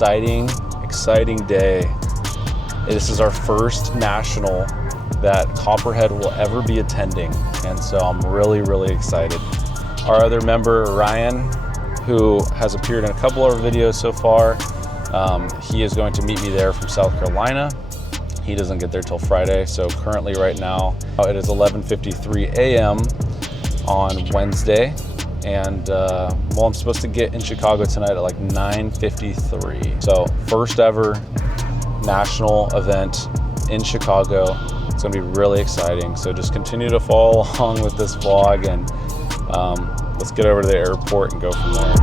exciting day. This is our first national that Copperhead will ever be attending, and so I'm really excited. Our other member, Ryan, who has appeared in a couple of our videos so far, he is going to meet me there from South Carolina. He doesn't get there till Friday, so currently right now it is 11:53 a.m. on Wednesday, and well, I'm supposed to get in Chicago tonight at like 9:53. So first ever national event in Chicago. It's gonna be really exciting. So just continue to follow along with this vlog, and let's get over to the airport and go from there.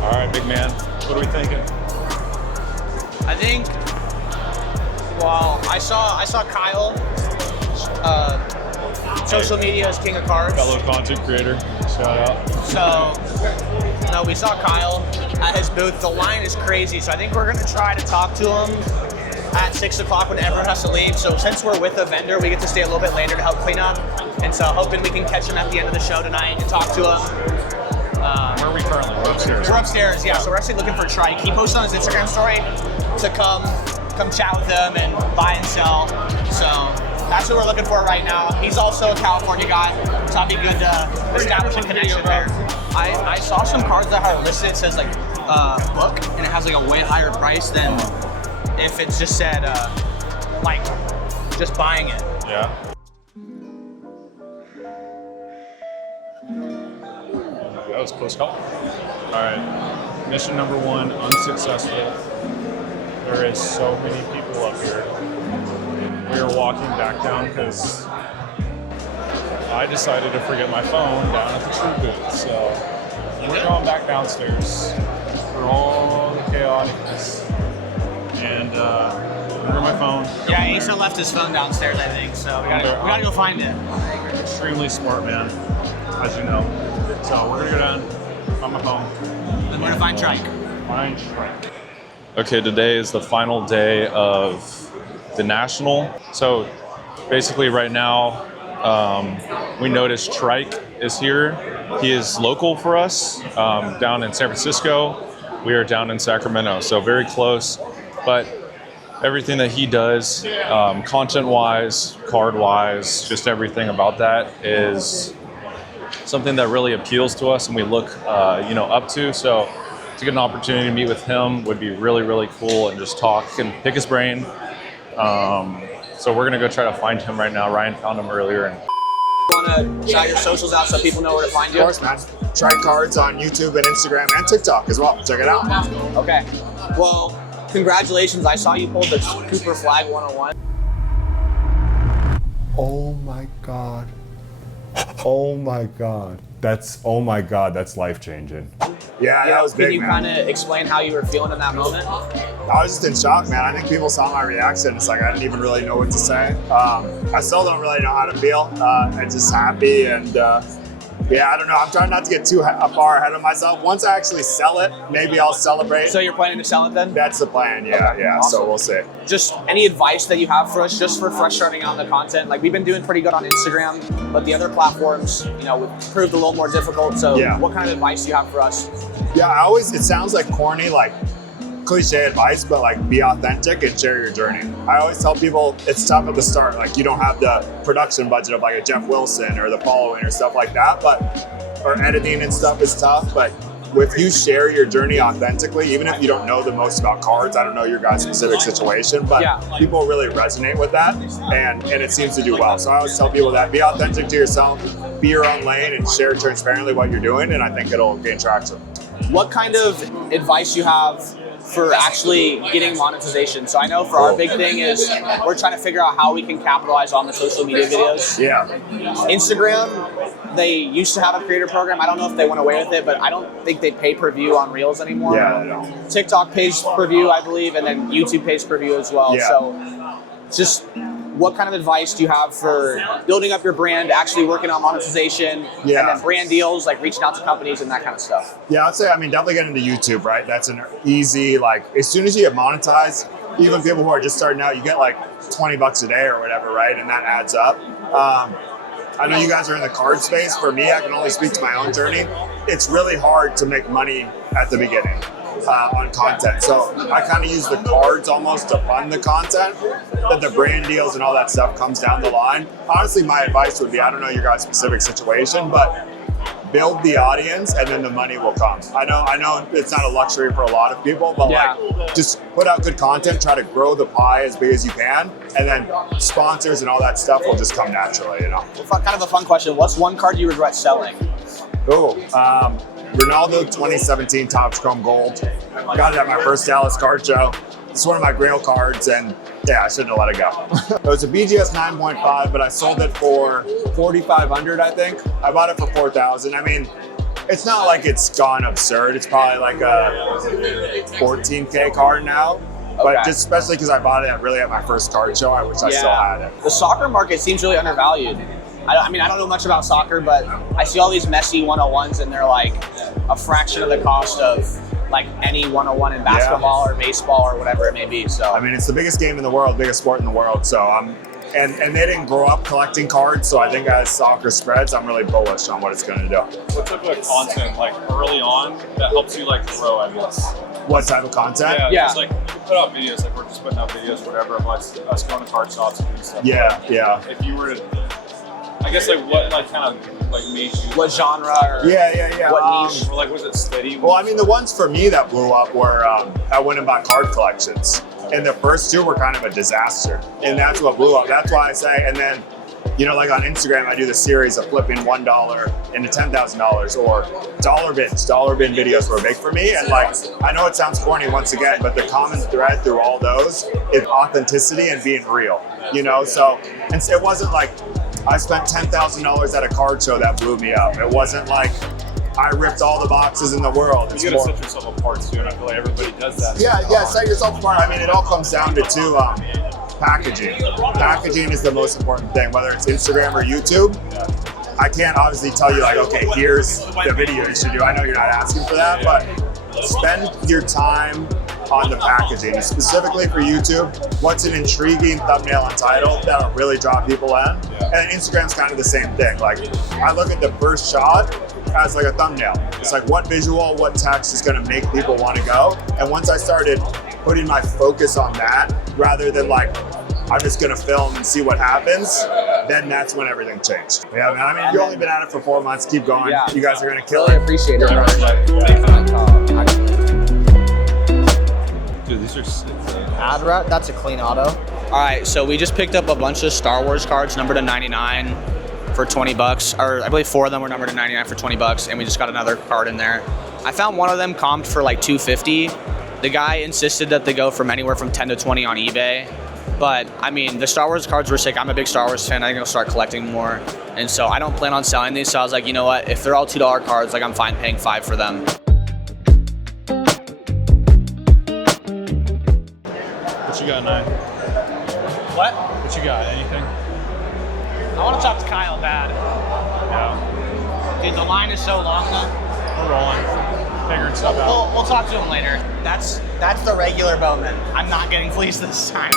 All right, big man. What are we thinking? I think, well, I saw Kyle, social media is king of cards. Fellow content creator, shout out. So, no, we saw Kyle at his booth. The line is crazy, so I think we're gonna try to talk to him at 6 o'clock when everyone has to leave. So since we're with a vendor, we get to stay a little bit later to help clean up. And so hoping we can catch him at the end of the show tonight and talk to him. Where are we currently? We're upstairs. We're upstairs, yeah. So we're actually looking for Trike. He posted on his Instagram story to come chat with him and buy and sell. So that's what we're looking for right now. He's also a California guy, so it'd be good to establish a connection there. I saw some cards that are listed. It says like book, and it has like a way higher price than if it just said like just buying it. Yeah. That was close call. All right, mission number 1, unsuccessful. There is so many people up here. We are walking back down because I decided to forget my phone down at the true booth. So we're going back downstairs for all the chaoticness. And where's my phone? Yeah, Asa left his phone downstairs, I think. So we gotta go find it. Extremely smart man, as you know. So we're gonna go down, find my phone. And we're gonna find Trike. Find Trike. Okay, today is the final day of the national. So basically right now, we noticed Trike is here. He is local for us, down in San Francisco. We are down in Sacramento, so very close. But everything that he does, content-wise, card-wise, just everything about that is something that really appeals to us and we look up to. So to get an opportunity to meet with him would be really cool, and just talk and pick his brain. So we're gonna go try to find him right now. Ryan found him earlier. And Want to shout your socials out so people know where to find you? Of course, man. Trike Kards on YouTube and Instagram and TikTok as well. Check it out. Okay. Well, congratulations. I saw you pull the Cooper Flag 101. Oh my God. Oh my God. Oh my God, that's life-changing. Yeah, that was big, Can you man. kind of explain how you were feeling in that moment? I was just in shock, man. I think people saw my reaction. It's like I didn't even really know what to say. I still don't really know how to feel. I'm just happy, and yeah, I don't know. I'm trying not to get too far ahead of myself. Once I actually sell it, maybe I'll celebrate. So you're planning to sell it then? That's the plan, yeah, Okay, yeah. awesome. So we'll see. Just any advice that you have for us, just for fresh starting out in the content? Like, we've been doing pretty good on Instagram, but the other platforms, proved a little more difficult. So Yeah. what kind of advice do you have for us? Yeah, it sounds like corny, like cliche advice, but like be authentic and share your journey. I always tell people it's tough at the start. Like you don't have the production budget of like a Jeff Wilson or the following or stuff like that, or editing and stuff is tough. But if you share your journey authentically, even if you don't know the most about cards, I don't know your guys' specific situation, but people really resonate with that, and it seems to do well. So I always tell people that be authentic to yourself, be your own lane, and share transparently what you're doing, and I think it'll gain traction. What kind of advice you have for actually getting monetization? So I know for our big thing is we're trying to figure out how we can capitalize on the social media videos. Yeah. Instagram, they used to have a creator program. I don't know if they went away with it, but I don't think they pay per view on Reels anymore. Yeah, no. TikTok pays per view, I believe, and then YouTube pays per view as well. Yeah. So just what kind of advice do you have for building up your brand, actually working on monetization, and then brand deals, like reaching out to companies and that kind of stuff? Yeah, I'd say, definitely get into YouTube, right? That's an easy, like, as soon as you get monetized, even people who are just starting out, you get like $20 a day or whatever, right? And that adds up. I know you guys are in the card space. For me, I can only speak to my own journey. It's really hard to make money at the beginning on content. So I kind of use the cards almost to fund the content, that the brand deals and all that stuff comes down the line. Honestly, my advice would be, I don't know your guys' specific situation, but build the audience and then the money will come. I know it's not a luxury for a lot of people, but like just put out good content, try to grow the pie as big as you can, and then sponsors and all that stuff will just come naturally, you know. Kind of a fun question. What's one card you regret selling? Ronaldo 2017 Topps Chrome Gold. Got it at my first Dallas card show. It's one of my grail cards, and yeah, I shouldn't have let it go. It was a BGS 9.5, but I sold it for $4,500, I think. I bought it for $4,000. I mean, it's not like it's gone absurd. It's probably like a 14K card now. But just especially because I bought it at my first card show, I wish I still had it. The soccer market seems really undervalued. I mean, I don't know much about soccer, but I see all these Messi 101s and they're like a fraction of the cost of like any 101 in basketball or baseball or whatever it may be. So I mean, it's the biggest game in the world, biggest sport in the world. So and they didn't grow up collecting cards. So I think as soccer spreads, I'm really bullish on what it's going to do. What type of content, like early on, that helps you like grow, I guess? What type of content? Yeah. Just like you put out videos, like we're just putting out videos, whatever, of like us going to card shops and doing stuff. Yeah. If you were to, I guess like what like kind of like made you? What genre? Or What niche? Or like was it steady? Well, I mean, the ones for me that blew up were I went and bought card collections, and the first two were kind of a disaster, and that's what blew up. That's why I say, and then, you know, like on Instagram, I do the series of flipping $1 into $10,000 or dollar bin videos were big for me. And like, I know it sounds corny once again, but the common thread through all those is authenticity and being real, you know? So, and it wasn't like I spent $10,000 at a card show that blew me up. It wasn't like I ripped all the boxes in the world. You gotta set yourself apart too, and I feel like everybody does that. Yeah, set yourself apart. I mean, it all comes down to packaging. Packaging is the most important thing, whether it's Instagram or YouTube. I can't obviously tell you like, okay, here's the video you should do. I know you're not asking for that, but spend your time on the packaging. Specifically for YouTube, what's an intriguing thumbnail and title that'll really draw people in? And Instagram's kind of the same thing. Like, I look at the first shot as like a thumbnail. It's like what visual, what text is gonna make people wanna go. And once I started putting my focus on that, rather than like, I'm just gonna film and see what happens, then that's when everything changed. Yeah, man, I mean, you've only been at it for 4 months, keep going. Yeah. You guys are gonna kill Really it. appreciate it. Dude, these are sick. Ad route, that's a clean auto. All right, so we just picked up a bunch of Star Wars cards numbered to 99 for $20, or I believe 4 of them were numbered to 99 for $20, and we just got another card in there. I found one of them comped for like $250. The guy insisted that they go from anywhere from 10 to 20 on eBay. But I mean, the Star Wars cards were sick. I'm a big Star Wars fan. I think I'll start collecting more. And so I don't plan on selling these. So I was like, you know what? If they're all $2 cards, like I'm fine paying $5 for them. What you got, Nine? What? What you got? Anything? I want to talk to Kyle bad. Yeah. Dude, the line is so long though. We're rolling. Figuring stuff out. We'll talk to him later. That's the regular Bowman. I'm not getting fleeced this time.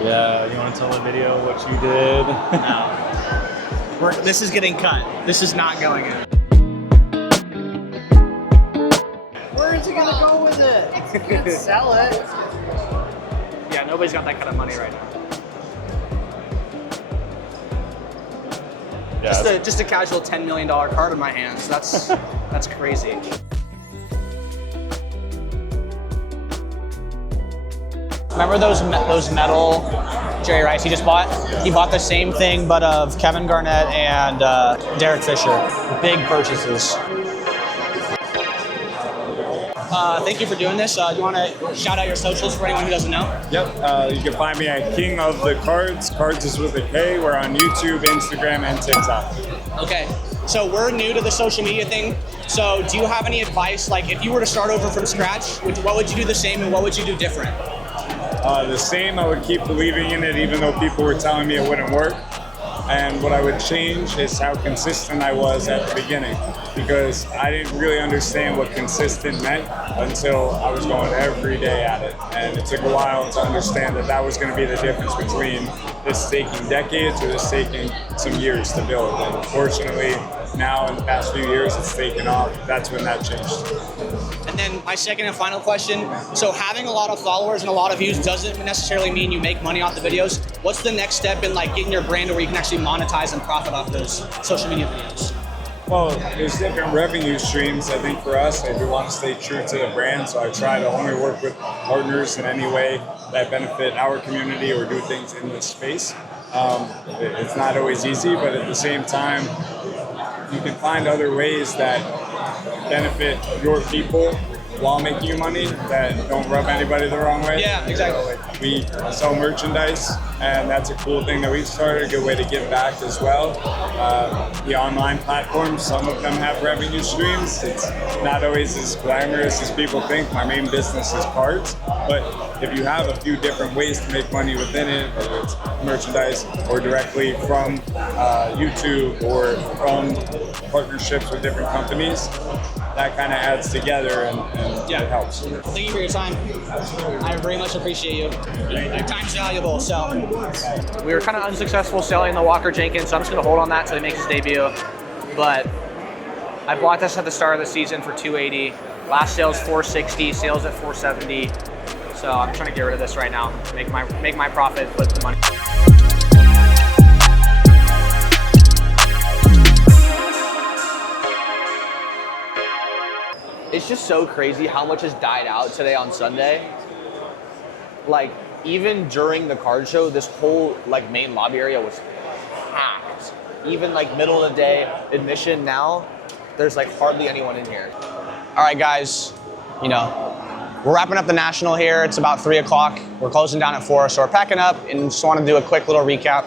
Yeah, you want to tell the video what you did? No. This is getting cut. This is not going in. Where is he gonna go with it? You can't sell it. Yeah, nobody's got that kind of money right now. Yeah. Just a casual $10 million card in my hands. That's crazy. Remember those metal Jerry Rice he just bought? He bought the same thing, but of Kevin Garnett and Derek Fisher. Big purchases. Thank you for doing this. Do you want to shout out your socials for anyone who doesn't know? Yep, you can find me at King of the Cards. Cards is with a K. We're on YouTube, Instagram, and TikTok. Okay, so we're new to the social media thing. So do you have any advice, like if you were to start over from scratch, what would you do the same and what would you do different? The same, I would keep believing in it even though people were telling me it wouldn't work. And what I would change is how consistent I was at the beginning, because I didn't really understand what consistent meant until I was going every day at it. And it took a while to understand that that was going to be the difference between this taking decades or this taking some years to build. And fortunately, now in the past few years, it's taken off. That's when that changed. And then my second and final question. So having a lot of followers and a lot of views doesn't necessarily mean you make money off the videos. What's the next step in like getting your brand to where you can actually monetize and profit off those social media videos? Well, there's different revenue streams. I think for us, we want to stay true to the brand. So I try to only work with partners in any way that benefit our community or do things in this space. It's not always easy, but at the same time, you can find other ways that benefit your people while making you money that don't rub anybody the wrong way. Yeah, exactly. So, like, we sell merchandise, and that's a cool thing that we've started, a good way to give back as well. The online platforms, some of them have revenue streams. It's not always as glamorous as people think. My main business is cards, but if you have a few different ways to make money within it, whether it's merchandise or directly from YouTube or from partnerships with different companies, that kind of adds together and it helps. Thank you for your time. I very much appreciate you. Your time's valuable. So we were kind of unsuccessful selling the Walker Jenkins, so I'm just going to hold on that until he makes his debut. But I bought this at the start of the season for $280. Last sales $460, sales at $470. So I'm trying to get rid of this right now, make my profit, flip the money. It's just so crazy how much has died out today on Sunday. Like, even during the card show, this whole like main lobby area was packed. Even like middle of the day admission now, there's like hardly anyone in here. All right, guys, you know, we're wrapping up the National here. It's about 3 o'clock. We're closing down at 4, so we're packing up and just want to do a quick little recap.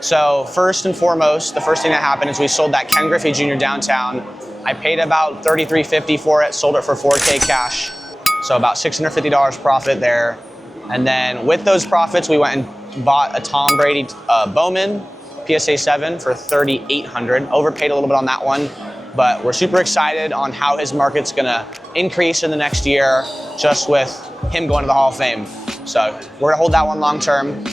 So first and foremost, the first thing that happened is we sold that Ken Griffey Jr. downtown. I paid about $33.50 for it, sold it for $4K cash. So about $650 profit there. And then with those profits, we went and bought a Tom Brady Bowman PSA 7 for $3,800. Overpaid a little bit on that one, but we're super excited on how his market's gonna increase in the next year just with him going to the Hall of Fame. So we're gonna hold that one long term.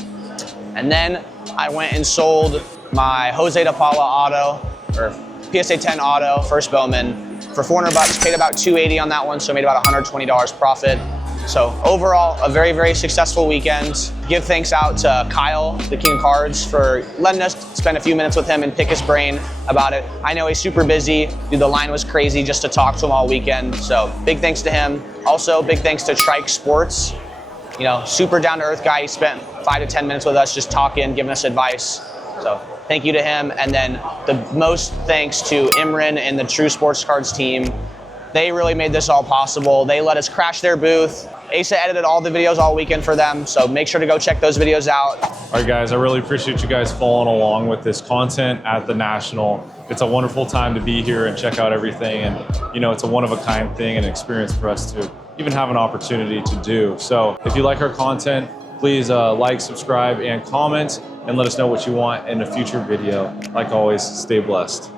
And then I went and sold my Jose de Paula auto, or PSA 10 auto, first Bowman, for $400, paid about $280 on that one, so made about $120 profit. So overall, a very, very successful weekend. Give thanks out to Kyle, the King of Cards, for letting us spend a few minutes with him and pick his brain about it. I know he's super busy. Dude, the line was crazy just to talk to him all weekend. So big thanks to him. Also, big thanks to Trike Sports. You know, super down-to-earth guy. He spent 5 to 10 minutes with us just talking, giving us advice. So thank you to him. And then the most thanks to Imran and the True Sports Cards team. They really made this all possible. They let us crash their booth. Asa edited all the videos all weekend for them, so make sure to go check those videos out. All right, guys, I really appreciate you guys following along with this content at the National. It's a wonderful time to be here and check out everything. And, you know, it's a one-of-a-kind thing and experience for us to even have an opportunity to do. So if you like our content, please like, subscribe, and comment, and let us know what you want in a future video. Like always, stay blessed.